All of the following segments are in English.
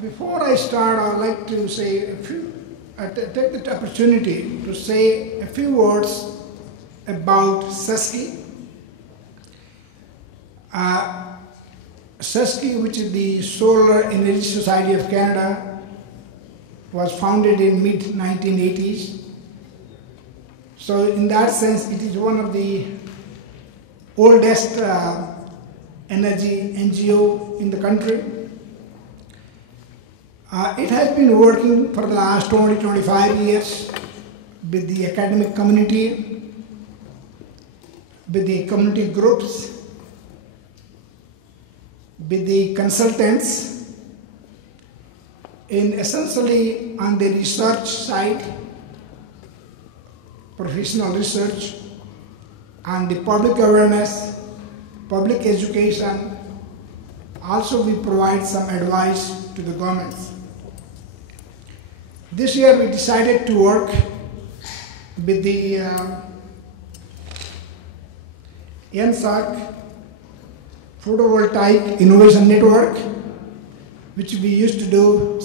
Before I start, I'd like to say take the opportunity to say a few words about Sahi. Sahi, which is the Solar Energy Society of Canada, was founded in mid-1980s. So in that sense, it is one of the oldest energy NGO in the country. It has been working for the last 20-25 years with the academic community, with the community groups, with the consultants, in essentially on the research side, professional research, and the public awareness, public education. Also, we provide some advice to the governments. This year we decided to work with the NSAC Photovoltaic Innovation Network, which we used to do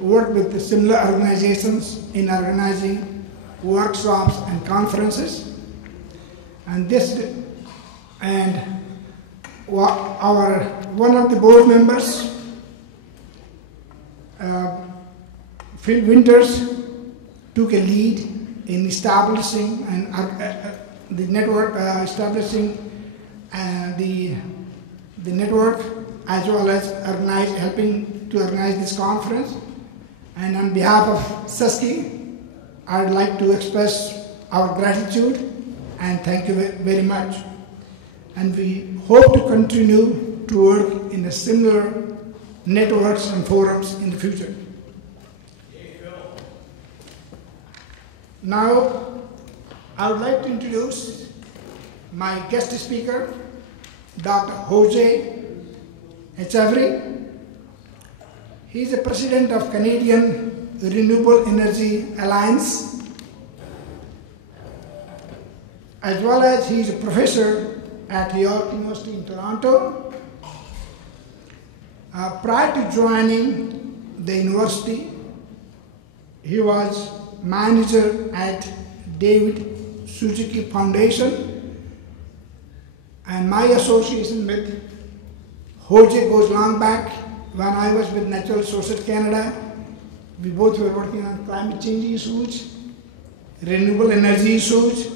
work with the similar organizations in organizing workshops and conferences. And one of the board members, Phil Winters, took a lead in establishing the network, the network, as well as helping to organize this conference. And on behalf of Sahi, I'd like to express our gratitude and thank you very much. And we hope to continue to work in a similar networks and forums in the future. Now, I would like to introduce my guest speaker, Dr. Jose Etcheverry. He is the president of Canadian Renewable Energy Alliance, as well as he is a professor at York University in Toronto. Prior to joining the university, he was manager at David Suzuki Foundation, and my association with Jose goes long back. When I was with Natural Resources Canada, we both were working on climate change issues, renewable energy issues.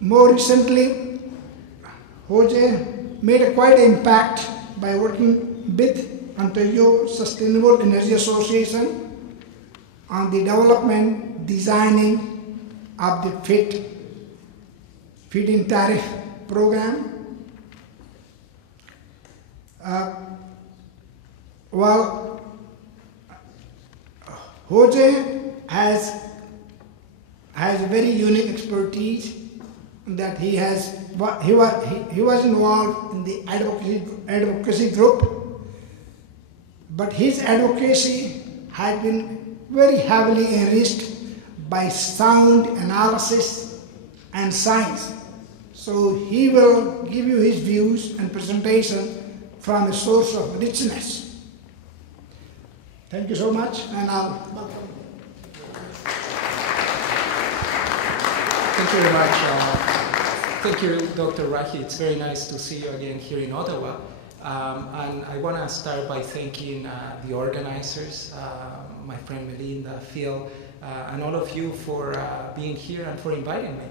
More recently, Jose made quite an impact by working with Ontario Sustainable Energy Association on the development, designing of the feed-in tariff program. Jose has a very unique expertise that he was involved in the advocacy group, but his advocacy had been very heavily enriched by sound analysis and science. So he will give you his views and presentation from a source of richness. Thank you so much, and I'll welcome. Thank you very much. Thank you, Dr. Rahi. It's very nice to see you again here in Ottawa. And I want to start by thanking the organizers, my friend Melinda, Phil, and all of you for being here and for inviting me.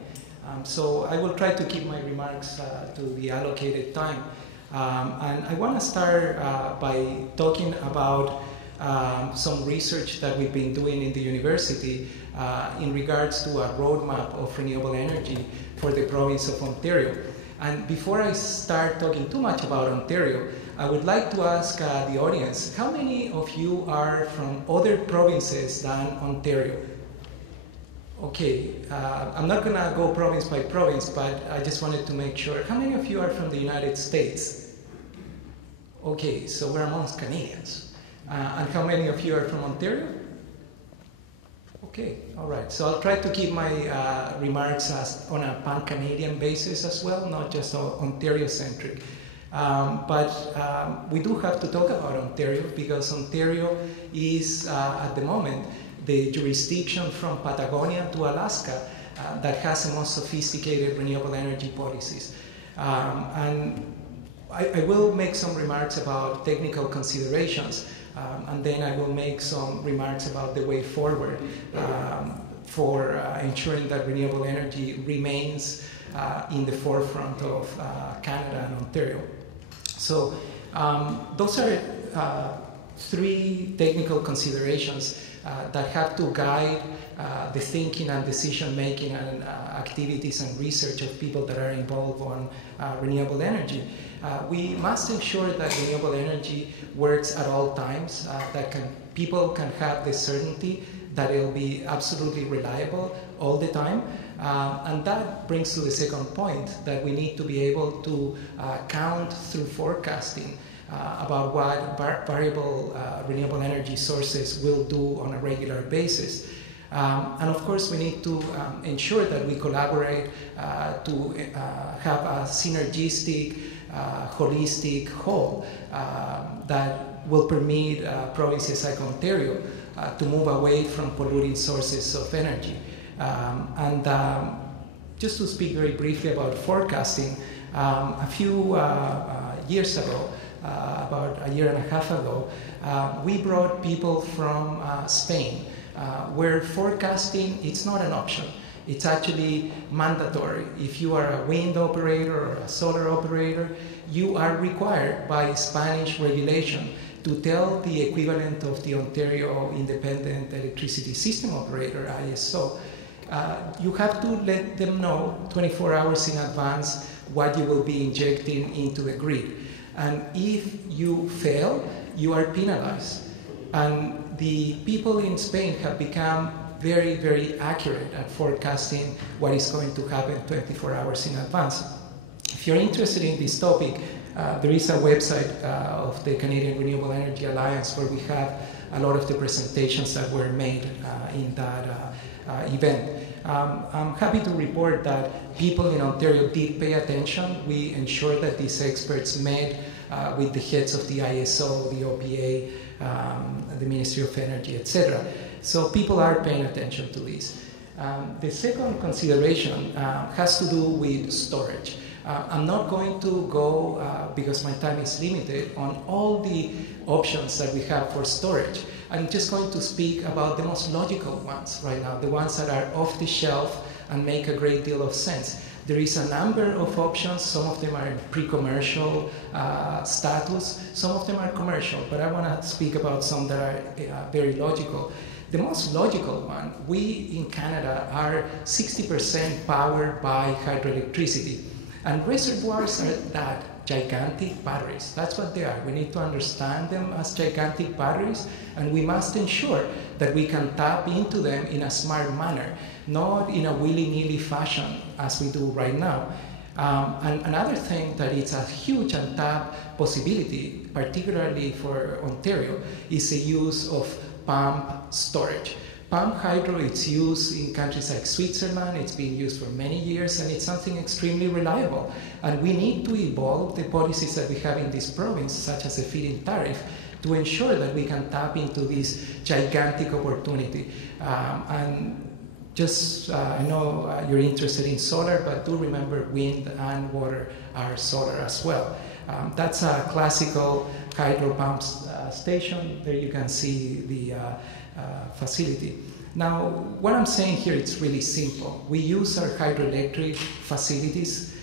So I will try to keep my remarks to the allocated time. And I want to start by talking about some research that we've been doing in the university in regards to a roadmap of renewable energy for the province of Ontario. And before I start talking too much about Ontario, I would like to ask the audience, how many of you are from other provinces than Ontario? Okay, I'm not going to go province by province, but I just wanted to make sure. How many of you are from the United States? Okay, so we're amongst Canadians. And how many of you are from Ontario? Okay, all right. So I'll try to keep my remarks on a pan-Canadian basis as well, not just Ontario-centric. But we do have to talk about Ontario because Ontario is, at the moment, the jurisdiction from Patagonia to Alaska that has the most sophisticated renewable energy policies. And I will make some remarks about technical considerations, and then I will make some remarks about the way forward for ensuring that renewable energy remains in the forefront of Canada and Ontario. So those are three technical considerations that have to guide the thinking and decision-making and activities and research of people that are involved on renewable energy. We must ensure that renewable energy works at all times, that people can have the certainty that it will be absolutely reliable all the time. And that brings to the second point, that we need to be able to count through forecasting about what variable renewable energy sources will do on a regular basis. And of course, we need to ensure that we collaborate to have a synergistic, holistic whole that will permit provinces like Ontario to move away from polluting sources of energy. Just to speak very briefly about forecasting, a few years ago, about a year and a half ago, we brought people from Spain, where forecasting, it's not an option. It's actually mandatory. If you are a wind operator or a solar operator, you are required by Spanish regulation to tell the equivalent of the Ontario Independent Electricity System Operator, ISO. You have to let them know 24 hours in advance what you will be injecting into the grid. And if you fail, you are penalized. And the people in Spain have become very, very accurate at forecasting what is going to happen 24 hours in advance. If you're interested in this topic, there is a website of the Canadian Renewable Energy Alliance where we have a lot of the presentations that were made in that event. I'm happy to report that people in Ontario did pay attention. We ensured that these experts met with the heads of the ISO, the OPA, the Ministry of Energy, etc. So people are paying attention to this. The second consideration has to do with storage. I'm not going to go, because my time is limited, on all the options that we have for storage. I'm just going to speak about the most logical ones right now, the ones that are off the shelf and make a great deal of sense. There is a number of options. Some of them are in pre-commercial status. Some of them are commercial, but I want to speak about some that are very logical. The most logical one, we in Canada are 60% powered by hydroelectricity. And reservoirs are that, gigantic batteries. That's what they are. We need to understand them as gigantic batteries, and we must ensure that we can tap into them in a smart manner, not in a willy-nilly fashion as we do right now. And another thing that is a huge untapped possibility, particularly for Ontario, is the use of pump storage. Pump hydro, it's used in countries like Switzerland, it's been used for many years, and it's something extremely reliable. And we need to evolve the policies that we have in this province, such as the feed-in tariff, to ensure that we can tap into this gigantic opportunity. And just, I know you're interested in solar, but do remember wind and water are solar as well. That's a classical hydro pump station. There you can see the facility. Now, what I'm saying here is really simple. We use our hydroelectric facilities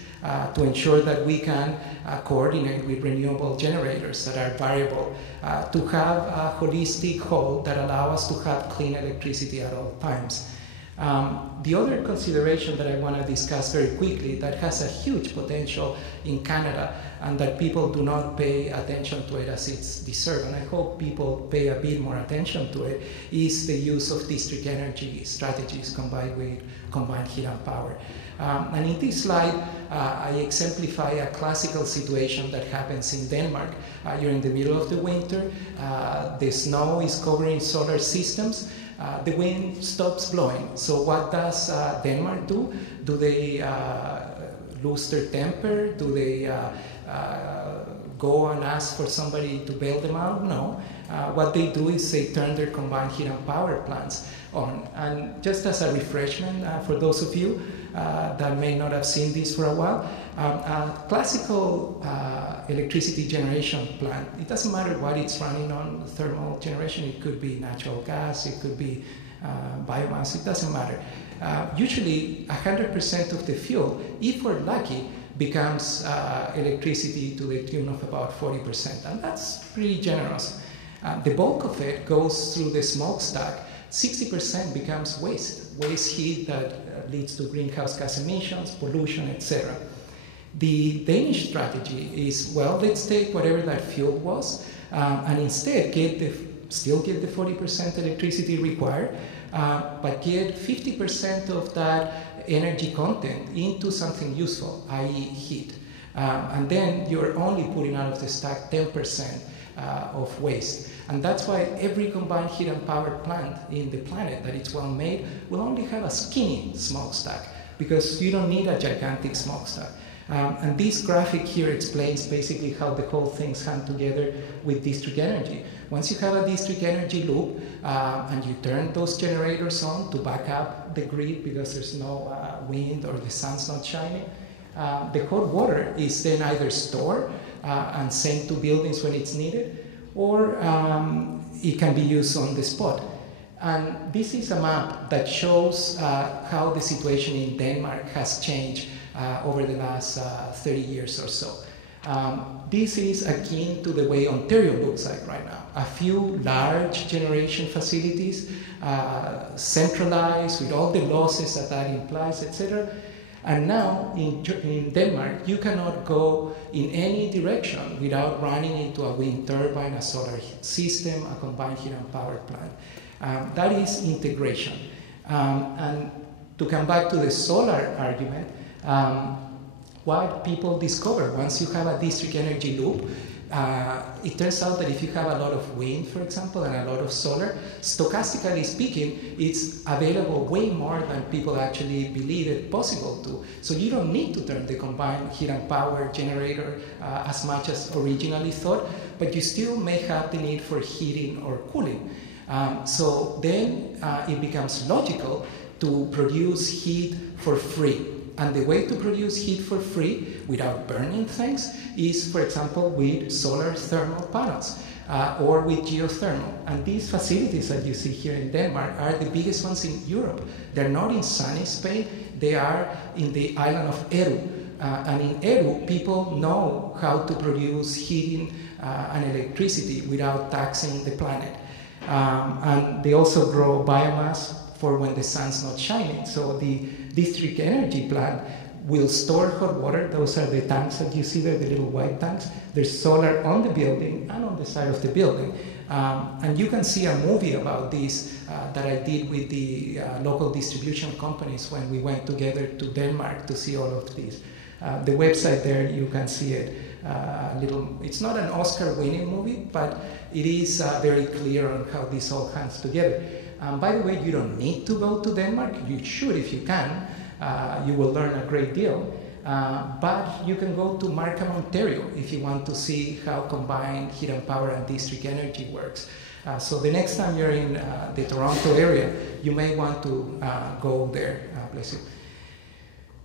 to ensure that we can coordinate with renewable generators that are variable, to have a holistic whole that allows us to have clean electricity at all times. The other consideration that I want to discuss very quickly that has a huge potential in Canada and that people do not pay attention to it as it's deserved, and I hope people pay a bit more attention to it, is the use of district energy strategies combined with combined heat and power. And in this slide, I exemplify a classical situation that happens in Denmark. You're in the middle of the winter, the snow is covering solar systems, the wind stops blowing. So what does Denmark do? Do they lose their temper? Do they go and ask for somebody to bail them out? No. What they do is they turn their combined heat and power plants on. And just as a refreshment for those of you that may not have seen this for a while, a classical electricity generation plant, it doesn't matter what it's running on, thermal generation, it could be natural gas, it could be biomass, it doesn't matter. Usually 100% of the fuel, if we're lucky, becomes electricity to the tune of about 40%, and that's pretty generous. The bulk of it goes through the smokestack. 60% becomes waste heat that leads to greenhouse gas emissions, pollution, etc. The Danish strategy is, well, let's take whatever that fuel was and instead still get the 40% electricity required, but get 50% of that energy content into something useful, i.e. heat. And then you're only putting out of the stack 10% of waste. And that's why every combined heat and power plant in the planet that it's well made will only have a skinny smokestack, because you don't need a gigantic smokestack. And this graphic here explains basically how the whole thing's hung together with district energy. Once you have a district energy loop and you turn those generators on to back up the grid because there's no wind or the sun's not shining, the hot water is then either stored and sent to buildings when it's needed, or it can be used on the spot. And this is a map that shows how the situation in Denmark has changed over the last 30 years or so. This is akin to the way Ontario looks like right now. A few large generation facilities, centralized with all the losses that implies, etc. And now in Denmark, you cannot go in any direction without running into a wind turbine, a solar system, a combined heat and power plant. That is integration. And to come back to the solar argument, what people discover once you have a district energy loop, it turns out that if you have a lot of wind, for example, and a lot of solar, stochastically speaking, it's available way more than people actually believe it possible to. So you don't need to turn the combined heat and power generator as much as originally thought, but you still may have the need for heating or cooling. So then it becomes logical to produce heat for free. And the way to produce heat for free without burning things is, for example, with solar thermal panels or with geothermal. And these facilities that you see here in Denmark are the biggest ones in Europe. They're not in sunny Spain, they are in the island of Eru. And in Eru, people know how to produce heating and electricity without taxing the planet. And they also grow biomass for when the sun's not shining. So the district energy plant will store hot water. Those are the tanks that you see there, the little white tanks. There's solar on the building and on the side of the building. And you can see a movie about this that I did with the local distribution companies when we went together to Denmark to see all of this. The website there, you can see it. It's not an Oscar-winning movie, but it is very clear on how this all hangs together. By the way, you don't need to go to Denmark. You should if you can. You will learn a great deal. But you can go to Markham, Ontario, if you want to see how combined heat and power and district energy works. So the next time you're in the Toronto area, you may want to go there. Bless you.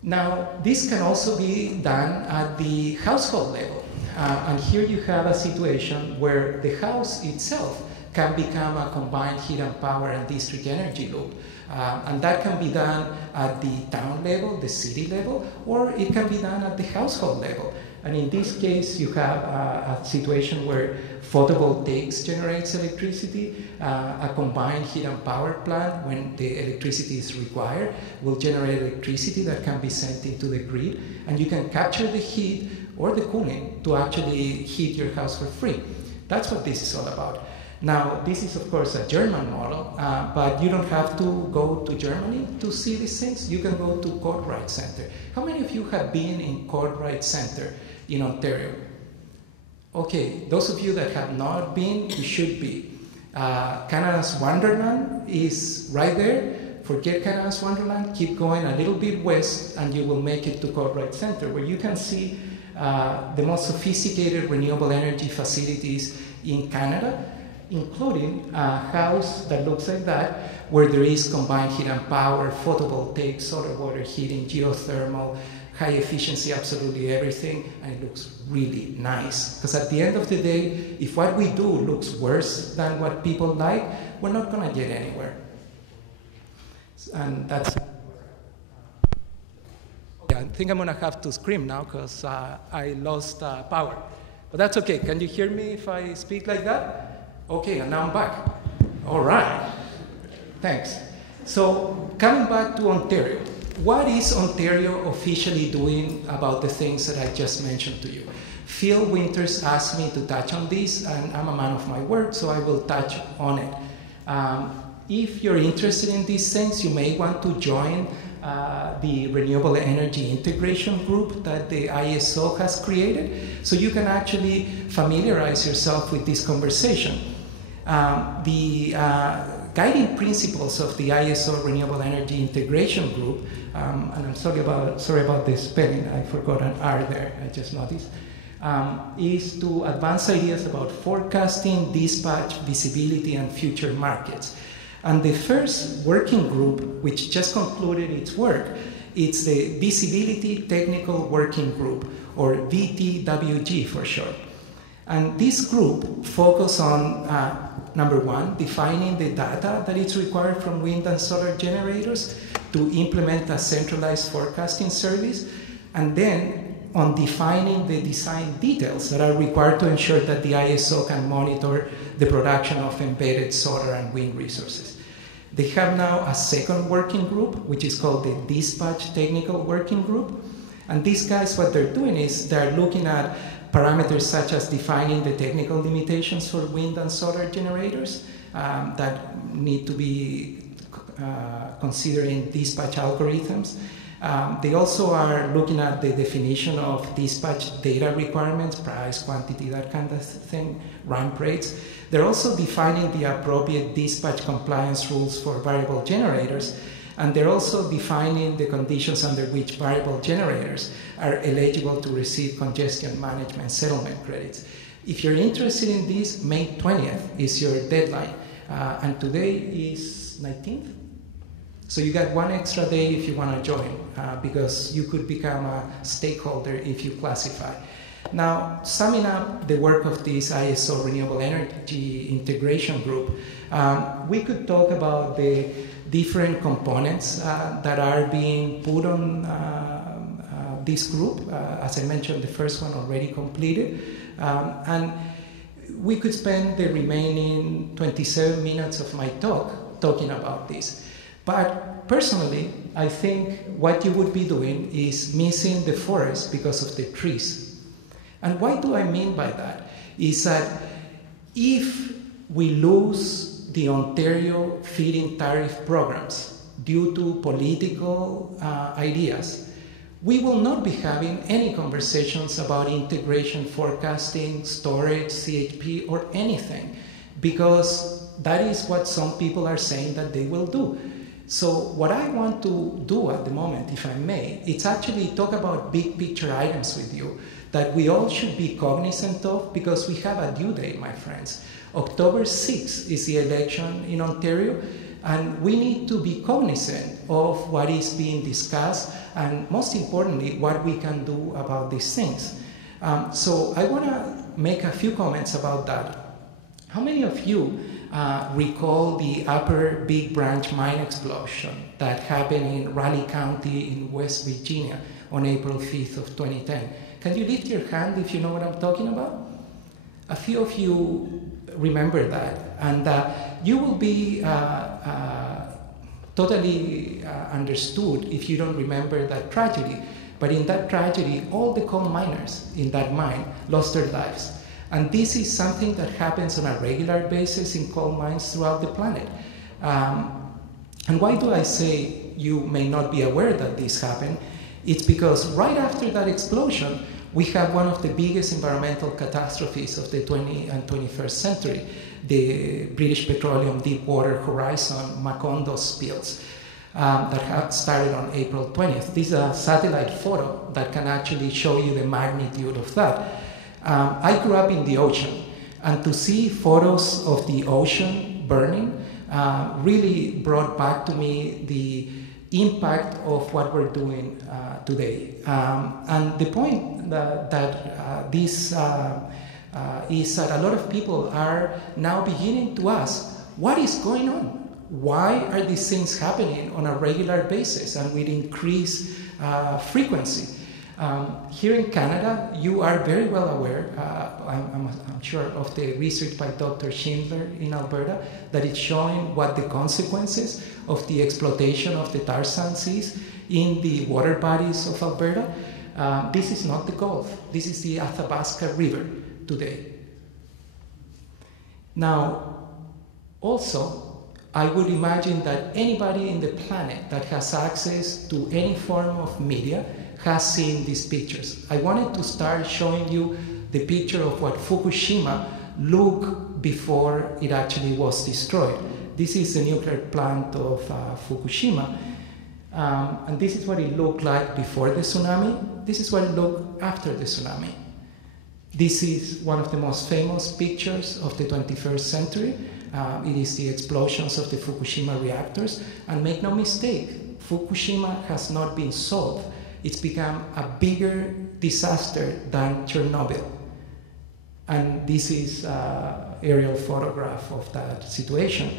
Now, this can also be done at the household level. And here you have a situation where the house itself can become a combined heat and power and district energy loop. And that can be done at the town level, the city level, or it can be done at the household level. And in this case, you have a situation where photovoltaics generates electricity, a combined heat and power plant, when the electricity is required, will generate electricity that can be sent into the grid, and you can capture the heat or the cooling to actually heat your house for free. That's what this is all about. Now, this is of course a German model, but you don't have to go to Germany to see these things. You can go to Kortrijk Center. How many of you have been in Kortrijk Center in Ontario? Okay, those of you that have not been, you should be. Canada's Wonderland is right there. Forget Canada's Wonderland, keep going a little bit west and you will make it to Carleton Center, where you can see the most sophisticated renewable energy facilities in Canada, including a house that looks like that, where there is combined heat and power, photovoltaic, solar water heating, geothermal, high efficiency, absolutely everything, and it looks really nice. Because at the end of the day, if what we do looks worse than what people like, we're not gonna get anywhere. And that's, yeah, I think I'm gonna have to scream now because I lost power. But that's okay. Can you hear me if I speak like that? Okay, and now I'm back. All right, thanks. So coming back to Ontario, what is Ontario officially doing about the things that I just mentioned to you? Phil Winters asked me to touch on this, and I'm a man of my word, so I will touch on it. If you're interested in these things, you may want to join the Renewable Energy Integration Group that the ISO has created, so you can actually familiarize yourself with this conversation. The guiding principles of the ISO Renewable Energy Integration Group, and I'm sorry about the spelling, I forgot an R there, I just noticed, is to advance ideas about forecasting, dispatch, visibility, and future markets. And the first working group, which just concluded its work, it's the Visibility Technical Working Group, or VTWG for short. And this group focuses on, number one, defining the data that is required from wind and solar generators to implement a centralized forecasting service, and then on defining the design details that are required to ensure that the ISO can monitor the production of embedded solar and wind resources. They have now a second working group, which is called the Dispatch Technical Working Group. And these guys, what they're doing is they're looking at parameters such as defining the technical limitations for wind and solar generators that need to be considering dispatch algorithms. They also are looking at the definition of dispatch data requirements, price, quantity, that kind of thing, ramp rates. They're also defining the appropriate dispatch compliance rules for variable generators, and they're also defining the conditions under which variable generators are eligible to receive congestion management settlement credits. If you're interested in this, May 20th is your deadline, and today is 19th? So you got one extra day if you want to join, because you could become a stakeholder if you classify. Now, summing up the work of this ISO Renewable Energy Integration Group, we could talk about the different components that are being put on this group. As I mentioned, the first one already completed. And we could spend the remaining 27 minutes of my talk talking about this. But personally, I think what you would be doing is missing the forest because of the trees. And what do I mean by that? Is that if we lose the Ontario feed-in tariff programs due to political ideas, we will not be having any conversations about integration, forecasting, storage, CHP, or anything, because that is what some people are saying that they will do. So what I want to do at the moment, if I may, it's actually talk about big picture items with you that we all should be cognizant of, because we have a due date, my friends. October 6th is the election in Ontario, and we need to be cognizant of what is being discussed, and most importantly, what we can do about these things. So I want to make a few comments about that. How many of you recall the Upper Big Branch mine explosion that happened in Raleigh County in West Virginia on April 5th of 2010? Can you lift your hand if you know what I'm talking about? A few of you remember that, and you will be totally understood if you don't remember that tragedy. But in that tragedy, all the coal miners in that mine lost their lives. And this is something that happens on a regular basis in coal mines throughout the planet. And why do I say you may not be aware that this happened? It's because right after that explosion, we have one of the biggest environmental catastrophes of the 20th and 21st century. the British Petroleum Deepwater Horizon Macondo spills that have started on April 20th. This is a satellite photo that can actually show you the magnitude of that. I grew up in the ocean, and to see photos of the ocean burning really brought back to me the impact of what we're doing today. And the point that this is that a lot of people are now beginning to ask, what is going on? Why are these things happening on a regular basis and with increased frequency? Here in Canada, you are very well aware, I'm sure, of the research by Dr. Schindler in Alberta that is showing what the consequences of the exploitation of the tar sand seas in the water bodies of Alberta. This is not the Gulf. This is the Athabasca River today. Now, also, I would imagine that anybody in the planet that has access to any form of media has seen these pictures. I wanted to start showing you the picture of what Fukushima looked before it actually was destroyed. This is the nuclear plant of Fukushima. And this is what it looked like before the tsunami. This is what it looked after the tsunami. This is one of the most famous pictures of the 21st century. It is the explosions of the Fukushima reactors. And make no mistake, Fukushima has not been solved. It's become a bigger disaster than Chernobyl. And this is an aerial photograph of that situation.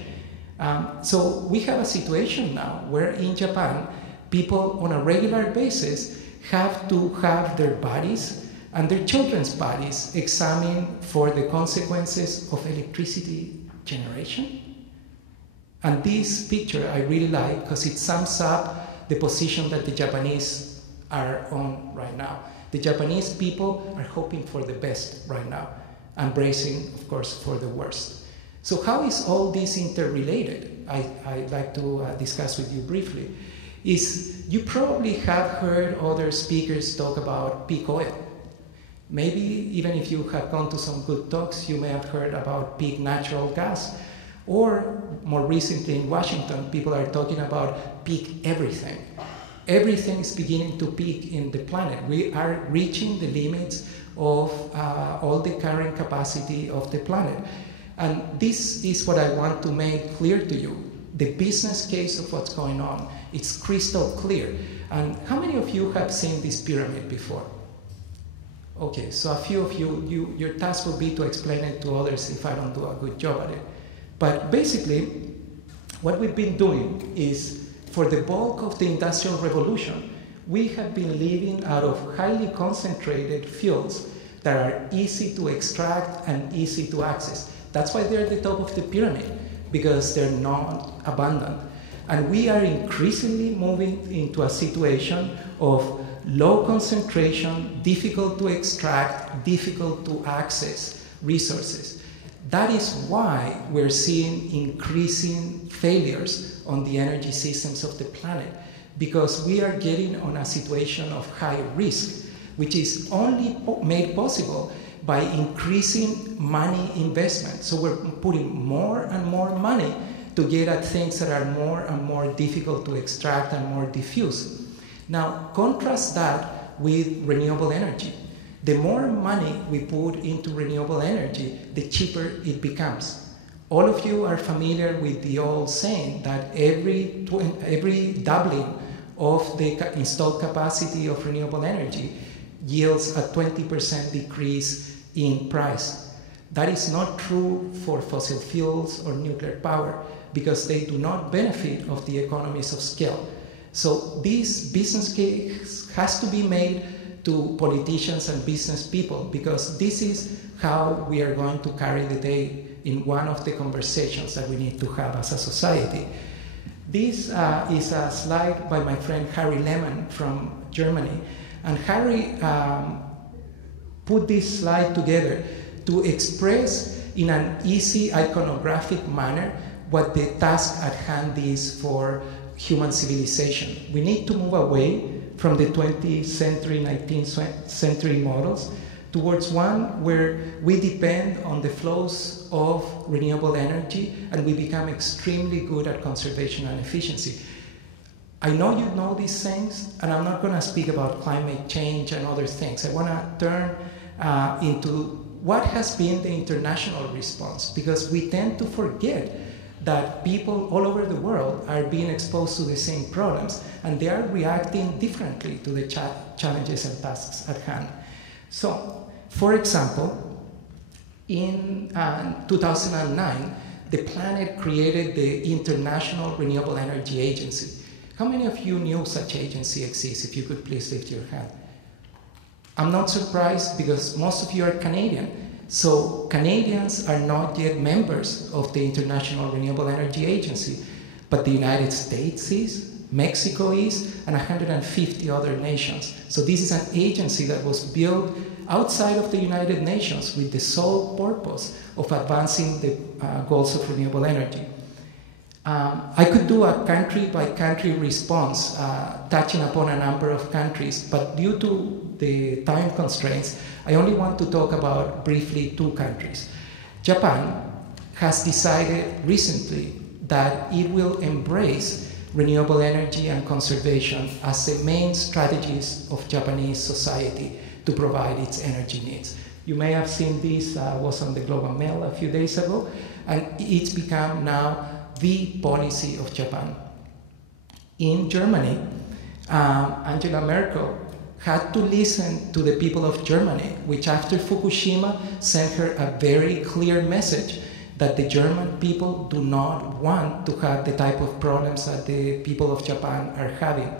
So we have a situation now where in Japan, people on a regular basis have to have their bodies and their children's bodies examined for the consequences of electricity generation. And this picture I really like because it sums up the position that the Japanese are on right now. The Japanese people are hoping for the best right now, embracing, of course, for the worst. So how is all this interrelated? I'd like to discuss with you briefly. You probably have heard other speakers talk about peak oil. Maybe even if you have gone to some good talks, you may have heard about peak natural gas. Or more recently in Washington, people are talking about peak everything. Everything is beginning to peak in the planet. We are reaching the limits of all the current capacity of the planet. And this is what I want to make clear to you. The business case of what's going on, it's crystal clear. And how many of you have seen this pyramid before? Okay, so a few of you, your task will be to explain it to others if I don't do a good job at it. But basically, what we've been doing is, for the bulk of the Industrial Revolution, we have been living out of highly concentrated fuels that are easy to extract and easy to access. That's why they're at the top of the pyramid, because they're not abundant. And we are increasingly moving into a situation of low concentration, difficult to extract, difficult to access resources. That is why we're seeing increasing failures on the energy systems of the planet, because we are getting on a situation of high risk, which is only made possible by increasing money investment. So we're putting more and more money to get at things that are more and more difficult to extract and more diffuse. Now, contrast that with renewable energy. The more money we put into renewable energy, the cheaper it becomes. All of you are familiar with the old saying that every doubling of the installed capacity of renewable energy yields a 20% decrease in price. That is not true for fossil fuels or nuclear power because they do not benefit of the economies of scale. So this business case has to be made to politicians and business people, because this is how we are going to carry the day in one of the conversations that we need to have as a society. This is a slide by my friend Harry Lehmann from Germany, and Harry put this slide together to express in an easy iconographic manner what the task at hand is for human civilization. We need to move away from the 20th century, 19th century models towards one where we depend on the flows of renewable energy and we become extremely good at conservation and efficiency. I know you know these things, and I'm not going to speak about climate change and other things. I want to turn into what has been the international response, because we tend to forget that people all over the world are being exposed to the same problems, and they are reacting differently to the challenges and tasks at hand. So, for example, in 2009, the planet created the International Renewable Energy Agency. How many of you knew such agency exists? If you could please lift your hand. I'm not surprised because most of you are Canadian. So Canadians are not yet members of the International Renewable Energy Agency, but the United States is, Mexico is, and 150 other nations. So this is an agency that was built outside of the United Nations with the sole purpose of advancing the goals of renewable energy. I could do a country-by-country response, touching upon a number of countries, but due to the time constraints, I only want to talk about briefly 2 countries. Japan has decided recently that it will embrace renewable energy and conservation as the main strategies of Japanese society to provide its energy needs. You may have seen this, was on the Global Mail a few days ago, and it's become now the policy of Japan. In Germany, Angela Merkel had to listen to the people of Germany, which after Fukushima sent her a very clear message that the German people do not want to have the type of problems that the people of Japan are having.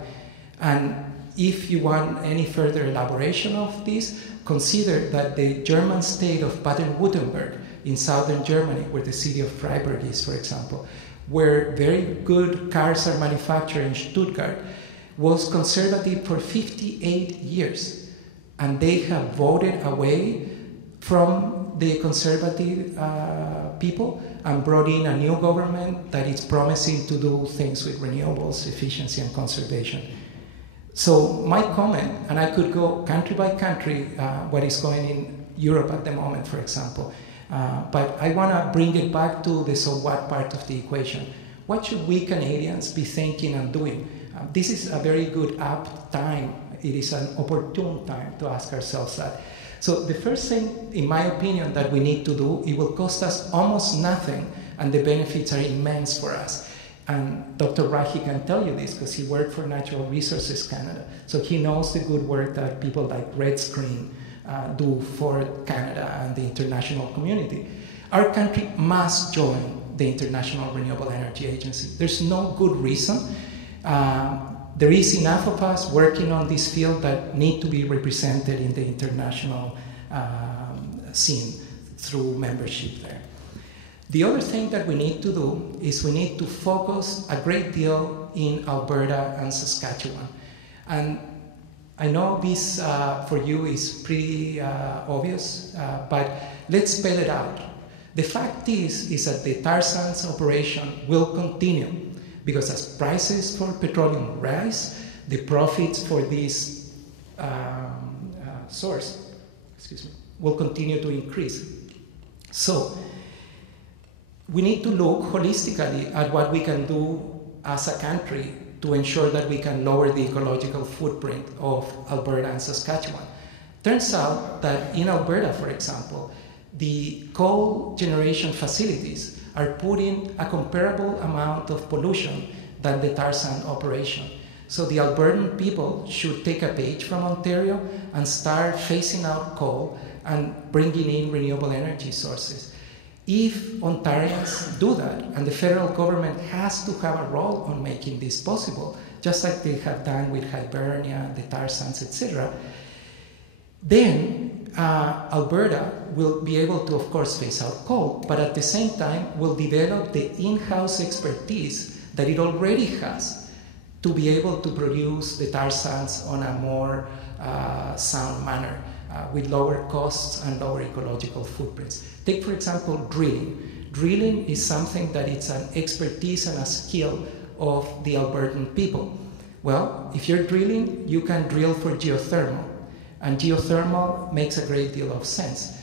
And if you want any further elaboration of this, consider that the German state of Baden-Württemberg in southern Germany, where the city of Freiburg is, for example, where very good cars are manufactured in Stuttgart, was conservative for 58 years. And they have voted away from the conservative people and brought in a new government that is promising to do things with renewables, efficiency, and conservation. So my comment, and I could go country by country, what is going in Europe at the moment, for example, but I want to bring it back to the so what part of the equation. What should we Canadians be thinking and doing? This is a very good apt time. It is an opportune time to ask ourselves that. So the first thing, in my opinion, that we need to do, it will cost us almost nothing, and the benefits are immense for us. And Dr. Rahi can tell you this because he worked for Natural Resources Canada. So he knows the good work that people like Red Screen do for Canada and the international community. Our country must join the International Renewable Energy Agency. There's no good reason. There is enough of us working on this field that need to be represented in the international scene through membership there. The other thing that we need to do is we need to focus a great deal in Alberta and Saskatchewan. And I know this for you is pretty obvious, but let's spell it out. The fact is that the tar sands operation will continue because as prices for petroleum rise, the profits for this source, will continue to increase. So we need to look holistically at what we can do as a country to ensure that we can lower the ecological footprint of Alberta and Saskatchewan. Turns out that in Alberta, for example, the coal generation facilities are putting a comparable amount of pollution than the tar sand operation. So the Albertan people should take a page from Ontario and start phasing out coal and bringing in renewable energy sources. If Ontarians do that, and the federal government has to have a role on making this possible, just like they have done with Hibernia, the tar sands, etc., then Alberta will be able to, of course, phase out coal, but at the same time will develop the in-house expertise that it already has to be able to produce the tar sands on a more sound manner, with lower costs and lower ecological footprints. Take, for example, drilling. Drilling is something that it's an expertise and a skill of the Albertan people. Well, if you're drilling, you can drill for geothermal. And geothermal makes a great deal of sense.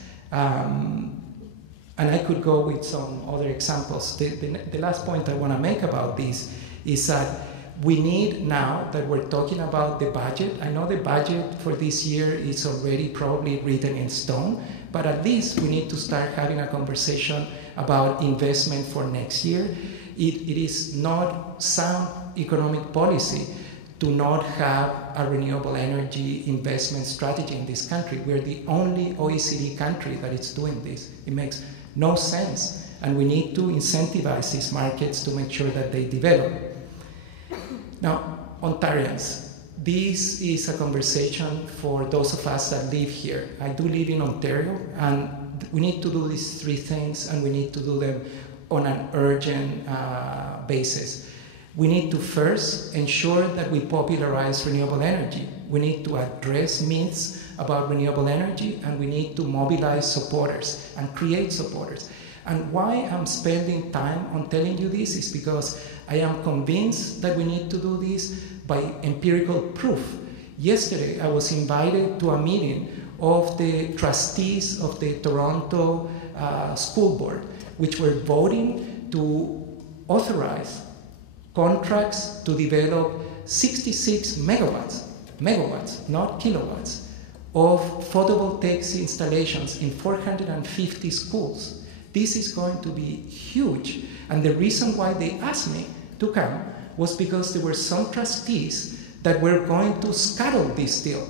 And I could go with some other examples. The last point I want to make about this is that we need, now that we're talking about the budget, I know the budget for this year is already probably written in stone, but at least we need to start having a conversation about investment for next year. It is not sound economic policy to not have a renewable energy investment strategy in this country. We're the only OECD country that is doing this. It makes no sense, and we need to incentivize these markets to make sure that they develop. Now, Ontarians, this is a conversation for those of us that live here. I do live in Ontario, and we need to do these three things, and we need to do them on an urgent basis. We need to first ensure that we popularize renewable energy. We need to address myths about renewable energy, and we need to mobilize supporters and create supporters. And why I'm spending time on telling you this is because I am convinced that we need to do this by empirical proof. Yesterday, I was invited to a meeting of the trustees of the Toronto School Board, which were voting to authorize contracts to develop 66 megawatts, not kilowatts, of photovoltaic installations in 450 schools. This is going to be huge. And the reason why they asked me to come was because there were some trustees that were going to scuttle this deal.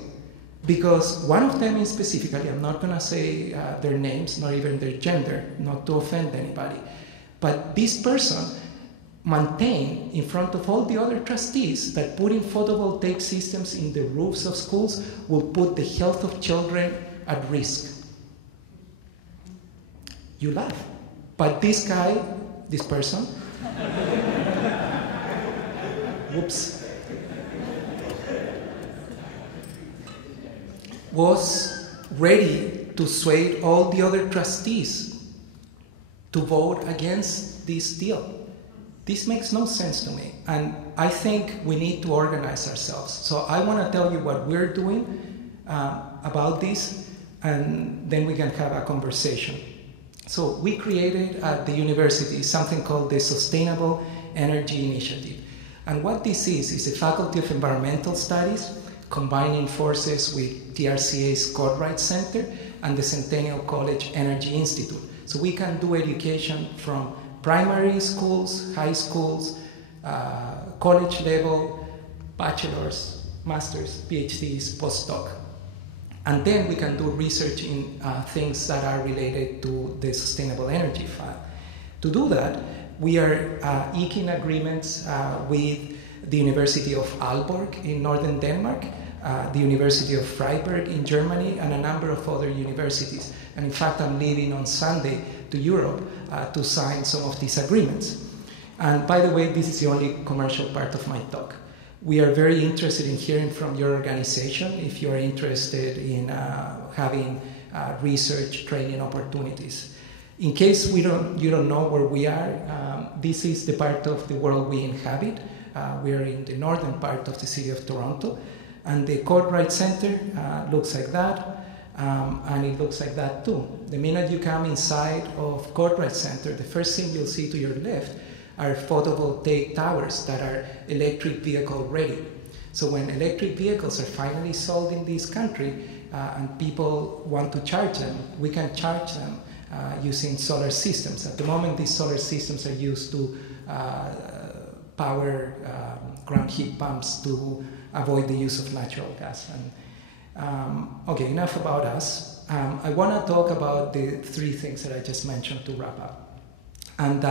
Because one of them in specifically, I'm not going to say their names, nor even their gender, not to offend anybody, but this person maintained in front of all the other trustees that putting photovoltaic systems in the roofs of schools will put the health of children at risk. You laugh. But this guy, this person, whoops, was ready to sway all the other trustees to vote against this deal. This makes no sense to me, and I think we need to organize ourselves. So I want to tell you what we're doing about this, and then we can have a conversation. So we created at the university something called the Sustainable Energy Initiative. And what this is the Faculty of Environmental Studies combining forces with TRCA's Carleton Center and the Centennial College Energy Institute. So we can do education from primary schools, high schools, college level, bachelor's, master's, PhDs, postdoc. And then we can do research in things that are related to the sustainable energy file. To do that, we are inking agreements with the University of Aalborg in northern Denmark, the University of Freiburg in Germany, and a number of other universities. And in fact, I'm leaving on Sunday to Europe to sign some of these agreements. And by the way, this is the only commercial part of my talk. We are very interested in hearing from your organization if you are interested in having research training opportunities. In case you don't know where we are, this is the part of the world we inhabit. We are in the northern part of the city of Toronto, and the Carleton Center looks like that, and it looks like that too. The minute you come inside of Carleton Center, the first thing you'll see to your left are photovoltaic towers that are electric vehicle ready. So when electric vehicles are finally sold in this country and people want to charge them, we can charge them using solar systems. At the moment, these solar systems are used to power ground heat pumps to avoid the use of natural gas. And, okay, enough about us. I want to talk about the three things that I just mentioned to wrap up. And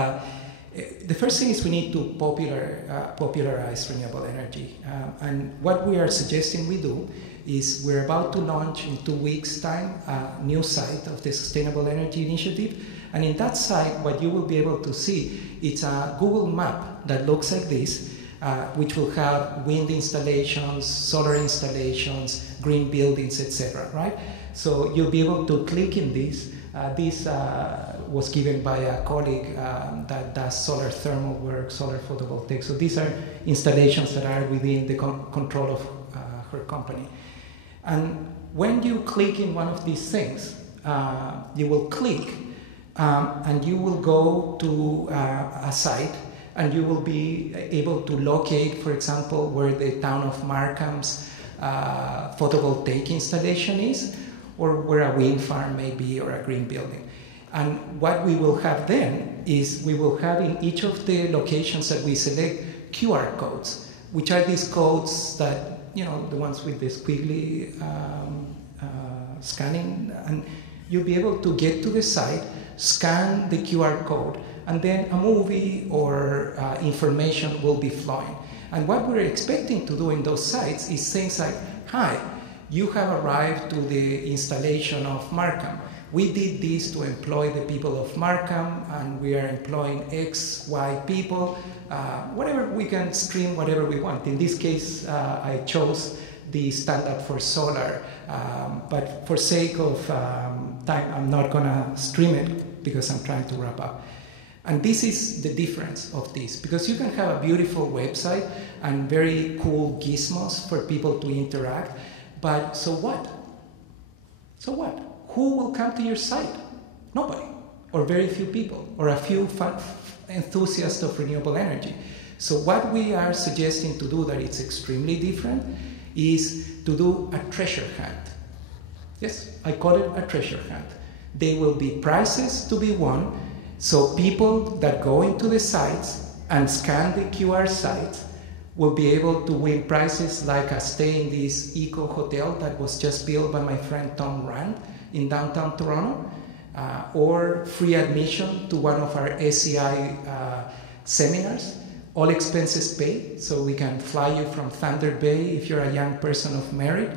the first thing is we need to popularize renewable energy. And what we are suggesting we do is we're about to launch in 2 weeks' time a new site of the Sustainable Energy Initiative. And in that site, what you will be able to see, it's a Google map that looks like this, which will have wind installations, solar installations, green buildings, etc., right? So you'll be able to click in this. This was given by a colleague that does solar thermal work, solar photovoltaic. So these are installations that are within the control of her company. And When you click in one of these things, you will click and you will go to a site and you will be able to locate, for example, where the town of Markham's photovoltaic installation is, or where a wind farm may be, or a green building. And what we will have then is we will have in each of the locations that we select QR codes, which are these codes that, you know, the ones with the squiggly scanning, and you'll be able to get to the site, scan the QR code, and then a movie or information will be flowing. And what we're expecting to do in those sites is things like, hi, you have arrived to the installation of Markham. We did this to employ the people of Markham, and we are employing X, Y people. Whatever, we can stream whatever we want. In this case, I chose the stand-up for solar, but for sake of time, I'm not gonna stream it because I'm trying to wrap up. And this is the difference of this, because you can have a beautiful website and very cool gizmos for people to interact, but so what? So what? Who will come to your site? Nobody, or very few people, or a few enthusiasts of renewable energy. So what we are suggesting to do that it's extremely different is to do a treasure hunt. Yes, I call it a treasure hunt. There will be prizes to be won, so people that go into the sites and scan the QR sites will be able to win prizes like a stay in this eco hotel that was just built by my friend Tom Rand in downtown Toronto, or free admission to one of our SEI seminars, all expenses paid, so we can fly you from Thunder Bay if you're a young person of merit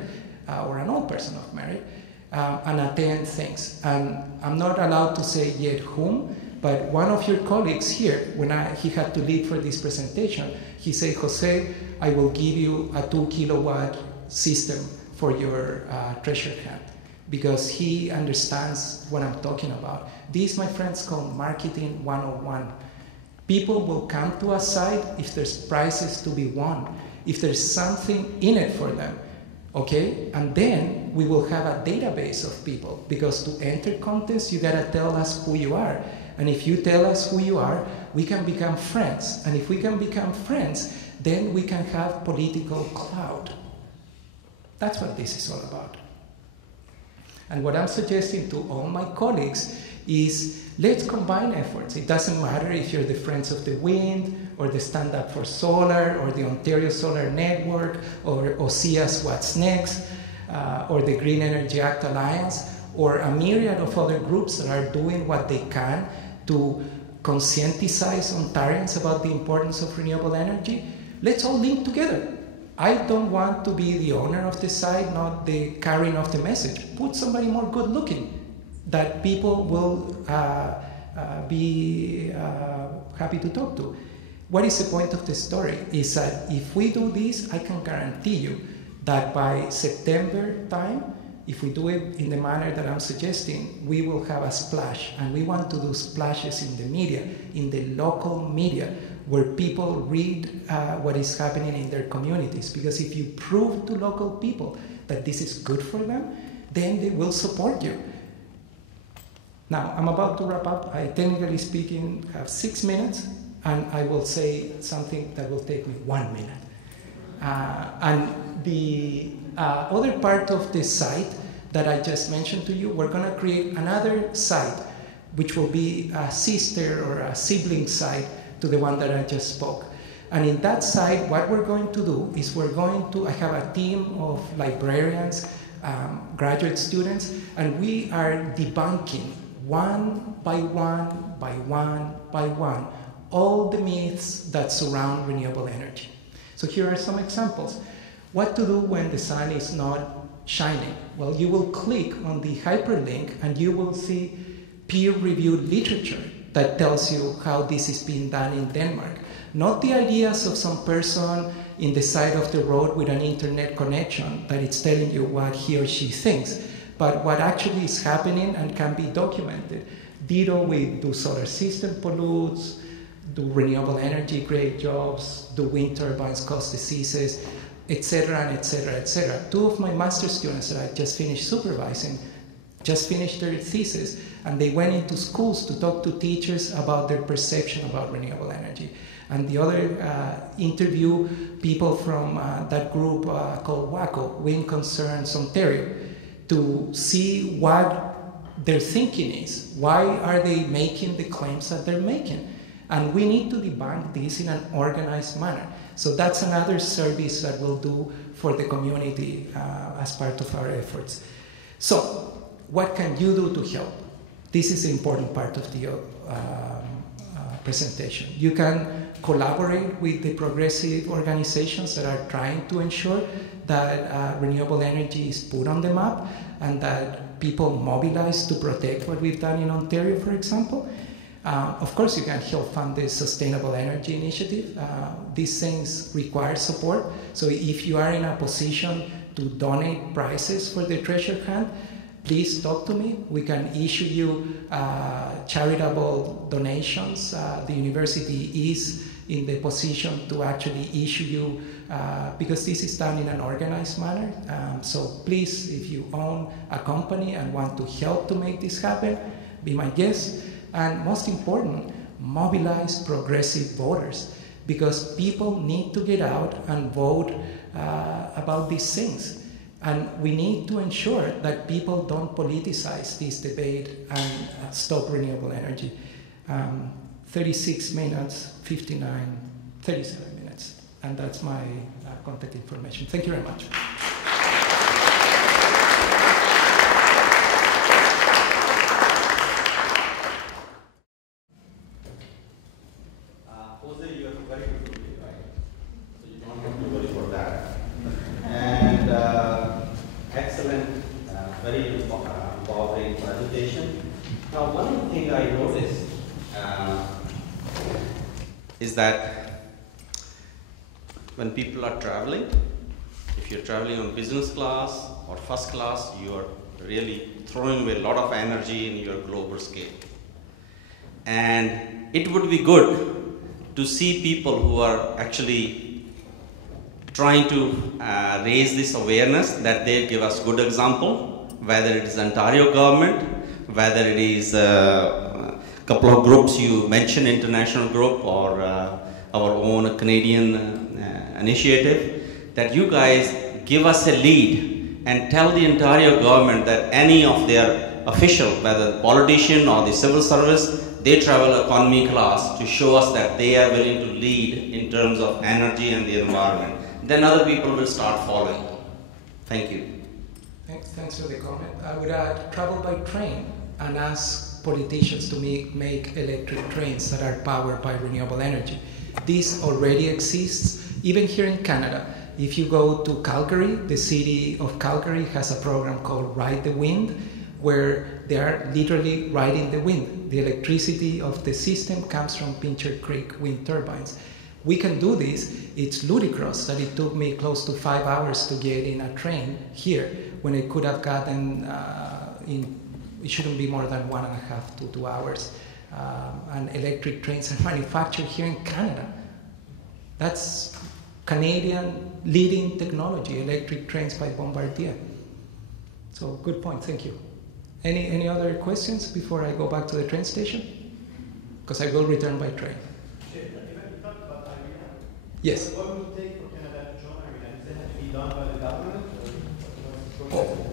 or an old person of merit, and attend things. And I'm not allowed to say yet whom, but one of your colleagues here, when he had to leave for this presentation, he said, Jose, I will give you a 2 kilowatt system for your treasure hunt, because he understands what I'm talking about. This, my friends, called Marketing 101. People will come to a site if there's prizes to be won, if there's something in it for them, okay? And then we will have a database of people, because to enter contests, you gotta tell us who you are. And if you tell us who you are, we can become friends. And if we can become friends, then we can have political clout. That's what this is all about. And what I'm suggesting to all my colleagues is, let's combine efforts. It doesn't matter if you're the Friends of the Wind, or the Stand Up for Solar, or the Ontario Solar Network, or OSEA's What's Next, or the Green Energy Act Alliance, or a myriad of other groups that are doing what they can to conscientize Ontarians about the importance of renewable energy. Let's all link together. I don't want to be the owner of the site, not the carrying of the message. Put somebody more good looking that people will be happy to talk to. What is the point of the story? Is that if we do this, I can guarantee you that by September time, if we do it in the manner that I'm suggesting, we will have a splash. And we want to do splashes in the media, in the local media, where people read what is happening in their communities. Because if you prove to local people that this is good for them, then they will support you. Now, I'm about to wrap up. I, technically speaking, have 6 minutes, and I will say something that will take me 1 minute. And the other part of the site that I just mentioned to you, we're going to create another site, which will be a sister or a sibling site to the one that I just spoke. And in that site, what we're going to do is I have a team of librarians, graduate students, and we are debunking one by one, by one, by one, all the myths that surround renewable energy. So here are some examples. What to do when the sun is not shining? Well, you will click on the hyperlink and you will see peer-reviewed literature that tells you how this is being done in Denmark. Not the ideas of some person in the side of the road with an internet connection that it's telling you what he or she thinks, but what actually is happening and can be documented. Ditto with do solar system pollutes, do renewable energy create jobs, do wind turbines cause diseases, etc., and etc., etc. Two of my master's students that I just finished supervising just finished their thesis, and they went into schools to talk to teachers about their perception about renewable energy. And the other interview people from that group called WACO, Wind Concerns Ontario, to see what their thinking is. Why are they making the claims that they're making? And we need to debunk this in an organized manner. So that's another service that we'll do for the community as part of our efforts. So, what can you do to help? This is the important part of the presentation. You can collaborate with the progressive organizations that are trying to ensure that renewable energy is put on the map and that people mobilize to protect what we've done in Ontario, for example. Of course, you can help fund the Sustainable Energy Initiative. These things require support. So if you are in a position to donate prizes for the treasure hunt, please talk to me. We can issue you charitable donations. The university is in the position to actually issue you, because this is done in an organized manner. So please, if you own a company and want to help to make this happen, be my guest. And most important, mobilize progressive voters, because people need to get out and vote about these things. And we need to ensure that people don't politicize this debate and stop renewable energy. 36 minutes, 37 minutes. And that's my contact information. Thank you very much. Jose, you have a very good today, right? So you don't have to worry for that. And excellent, very empowering presentation. Now, one thing I noticed is that when people are traveling, if you're traveling on business class or first class, you are really throwing away a lot of energy in your global scale. And it would be good to see people who are actually trying to raise this awareness, that they give us good example, whether it is Ontario government, whether it is a couple of groups you mentioned, international group or our own Canadian initiative, that you guys give us a lead and tell the Ontario government that any of their official, whether the politician or the civil service, they travel economy class to show us that they are willing to lead in terms of energy and the environment. Then other people will start following. Thank you. Thanks for the comment. I would add, travel by train and ask politicians to make electric trains that are powered by renewable energy. This already exists, even here in Canada. If you go to Calgary, the city of Calgary has a program called Ride the Wind, where they are literally riding the wind. The electricity of the system comes from Pincher Creek wind turbines. We can do this. It's ludicrous that it took me close to 5 hours to get in a train here, when I could have gotten it shouldn't be more than 1.5 to 2 hours. And electric trains are manufactured here in Canada. That's Canadian leading technology, electric trains by Bombardier. So good point, thank you. Any other questions before I go back to the train station? Because I will return by train. You talked about IRENA. Yes. What would it take for Canada to join IRENA? Does it have to be done by the government?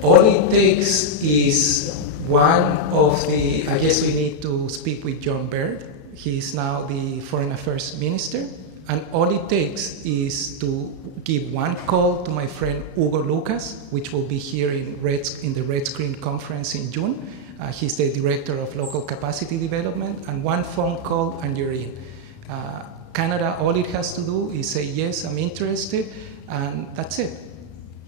All it takes is one of the, I guess we need to speak with John Baird. He is now the Foreign Affairs Minister. And all it takes is to give one call to my friend Hugo Lucas, which will be here in the Red Screen Conference in June. He's the Director of Local Capacity Development, and one phone call and you're in. Canada, all it has to do is say, yes, I'm interested, and that's it.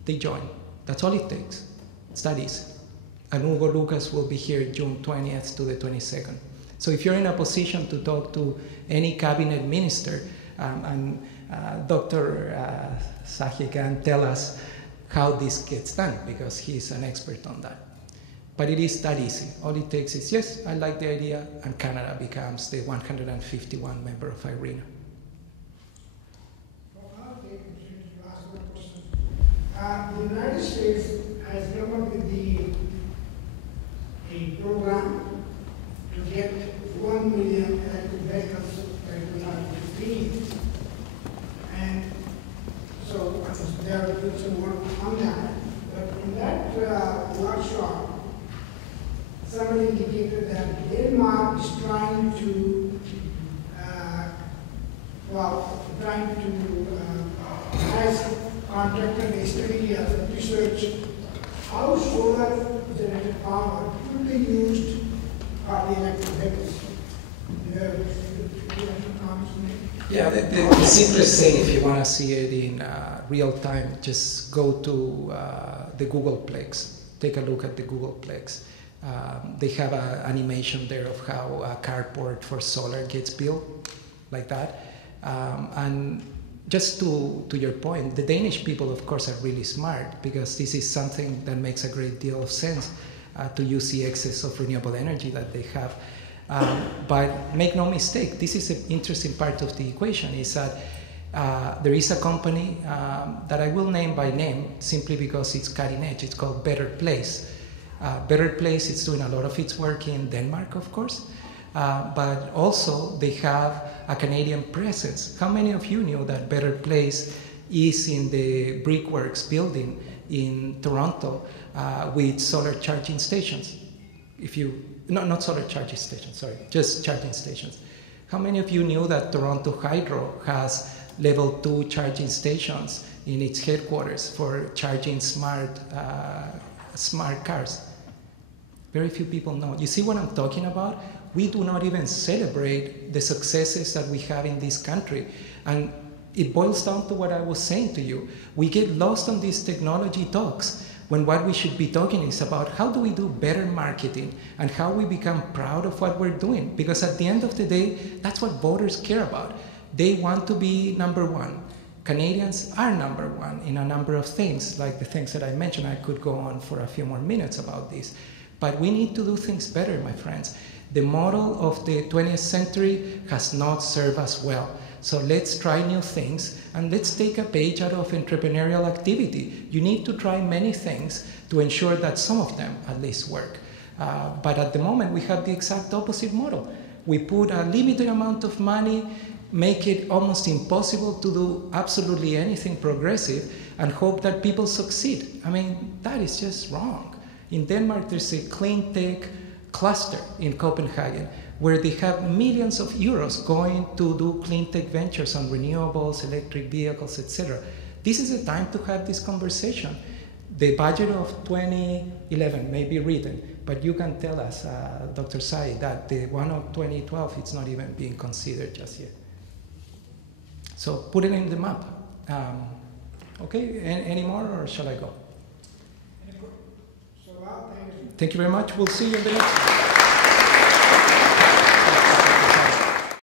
They join. That's all it takes. It's that easy. And Hugo Lucas will be here June 20th to the 22nd. So if you're in a position to talk to any cabinet minister, and Dr. Sahi can tell us how this gets done, because he's an expert on that. But it is that easy. All it takes is, yes, I like the idea, and Canada becomes the 151 member of IRENA. I'll take the opportunity to ask one question The United States has come up with a program to get 1 million electric vehicles by 2015. And so they are doing some work on that. But in that workshop, somebody indicated that Denmark is trying to has contracted a study of research how solar generated power could be used for the electric vehicles. Yeah, the simplest thing, if you want to see it in real time, just go to the Googleplex. Take a look at the Googleplex. They have an animation there of how a carport for solar gets built, like that. And just to your point, the Danish people, of course, are really smart because this is something that makes a great deal of sense to use the excess of renewable energy that they have. But make no mistake, this is an interesting part of the equation, is that there is a company that I will name by name simply because it's cutting edge. It's called Better Place. Better Place is doing a lot of its work in Denmark, of course, but also they have a Canadian presence. How many of you knew that Better Place is in the Brickworks building in Toronto with solar charging stations? Not solar charging stations, sorry, just charging stations. How many of you knew that Toronto Hydro has level 2 charging stations in its headquarters for charging smart cars? Very few people know. You see what I'm talking about? We do not even celebrate the successes that we have in this country. And it boils down to what I was saying to you. We get lost on these technology talks when what we should be talking is about how do we do better marketing and how we become proud of what we're doing. Because at the end of the day, that's what voters care about. They want to be number one. Canadians are number one in a number of things, like the things that I mentioned. I could go on for a few more minutes about this. But we need to do things better, my friends. The model of the 20th century has not served us well. So let's try new things and let's take a page out of entrepreneurial activity. You need to try many things to ensure that some of them at least work. But at the moment, we have the exact opposite model. We put a limited amount of money, make it almost impossible to do absolutely anything progressive, and hope that people succeed. I mean, that is just wrong. In Denmark, there's a clean tech cluster in Copenhagen where they have millions of euros going to do clean tech ventures on renewables, electric vehicles, etc. This is the time to have this conversation. The budget of 2011 may be written, but you can tell us, Dr. Sahi, that the one of 2012, it's not even being considered just yet. So put it in the map. Okay, any more, or shall I go? Thank you very much. We'll see you in the next one.